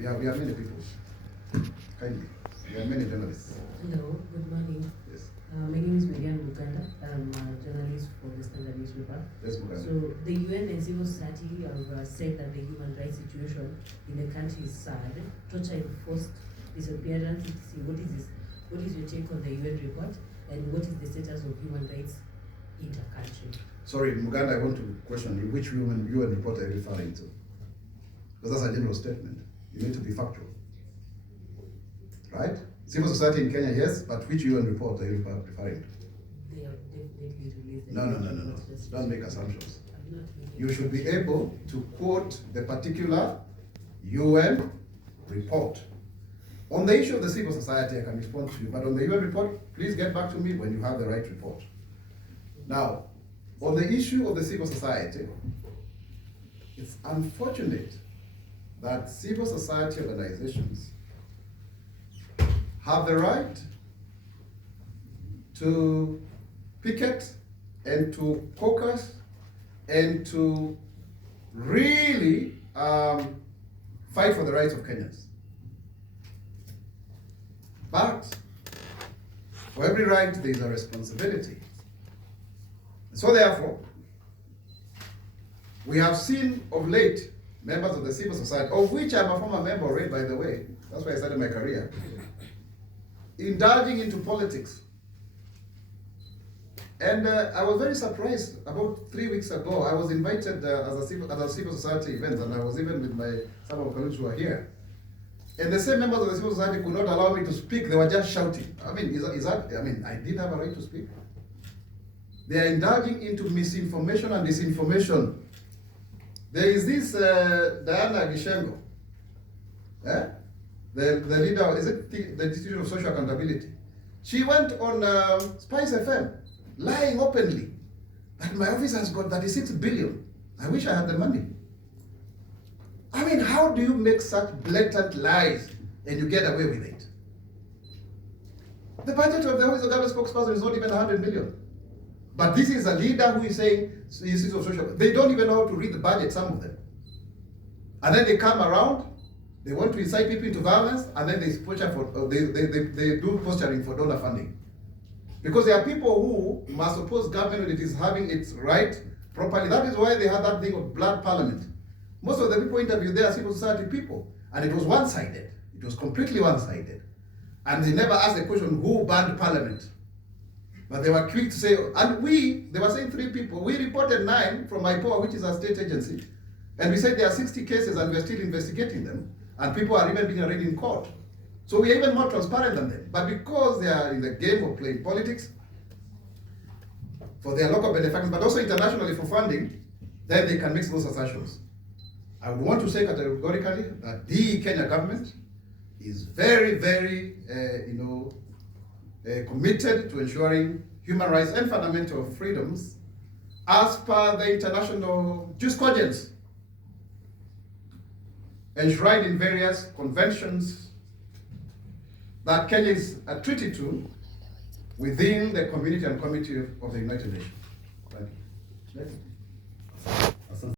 We have many people. Kindly. We have many journalists. Hello, good morning. Yes. My name is Miriam Mukanda. I'm a journalist for the Standard newspaper. Yes, Mukanda. So the UN and civil society have said that the human rights situation in the country is sad. Torture, enforced disappearance, etc. What is this? What is your take on the UN report, and what is the status of human rights inter-country? Sorry, Muganda, I want to question you. Which UN report are you referring to? Because that's a general statement. You need to be factual. Right? Civil society in Kenya, yes, but which UN report are you referring to? They have definitely released the No. Don't make assumptions. I'm not making You should be able to quote the particular UN report. On the issue of the civil society, I can respond to you, but on the UN report, please get back to me when you have the right report. Now, on the issue of the civil society, it's unfortunate that civil society organizations have the right to picket and to caucus and to really fight for the rights of Kenyans. But for every right, there is a responsibility. So therefore, we have seen of late members of the civil society, of which I'm a former member already, by the way, that's where I started my career, indulging into politics. And I was very surprised. About 3 weeks ago, I was invited at a civil society event, and I was even with some of my colleagues who are here. And the same members of the civil society could not allow me to speak. They were just shouting. I mean, I did have a right to speak. They are indulging into misinformation and disinformation. There is this Diana Gishengo, the leader, is it the Institute of Social Accountability? She went on Spice FM, lying openly that my office has got 36 billion. I wish I had the money. I mean, how do you make such blatant lies and you get away with it? The budget of the Office of Government spokesperson is not even 100 million. But this is a leader who is saying, they don't even know how to read the budget, some of them. And then they come around, they want to incite people into violence, and then they do posturing for donor funding. Because there are people who must oppose government when it is having its right properly. That is why they had that thing of blood parliament. Most of the people interviewed there are civil society people, and it was one-sided. It was completely one-sided. And they never asked the question, who banned parliament? But they were quick to say, and they were saying 3 people. We reported 9 from IPOA, which is a state agency. And we said there are 60 cases and we're still investigating them. And people are even being arraigned in court. So we are even more transparent than them. But because they are in the game of playing politics, for their local benefactors, but also internationally for funding, then they can mix those assertions. I would want to say categorically that the Kenya government is very, very, committed to ensuring human rights and fundamental freedoms as per the international jurisprudence enshrined in various conventions that Kenya is a treaty to within the community and committee of the United Nations. Thank you.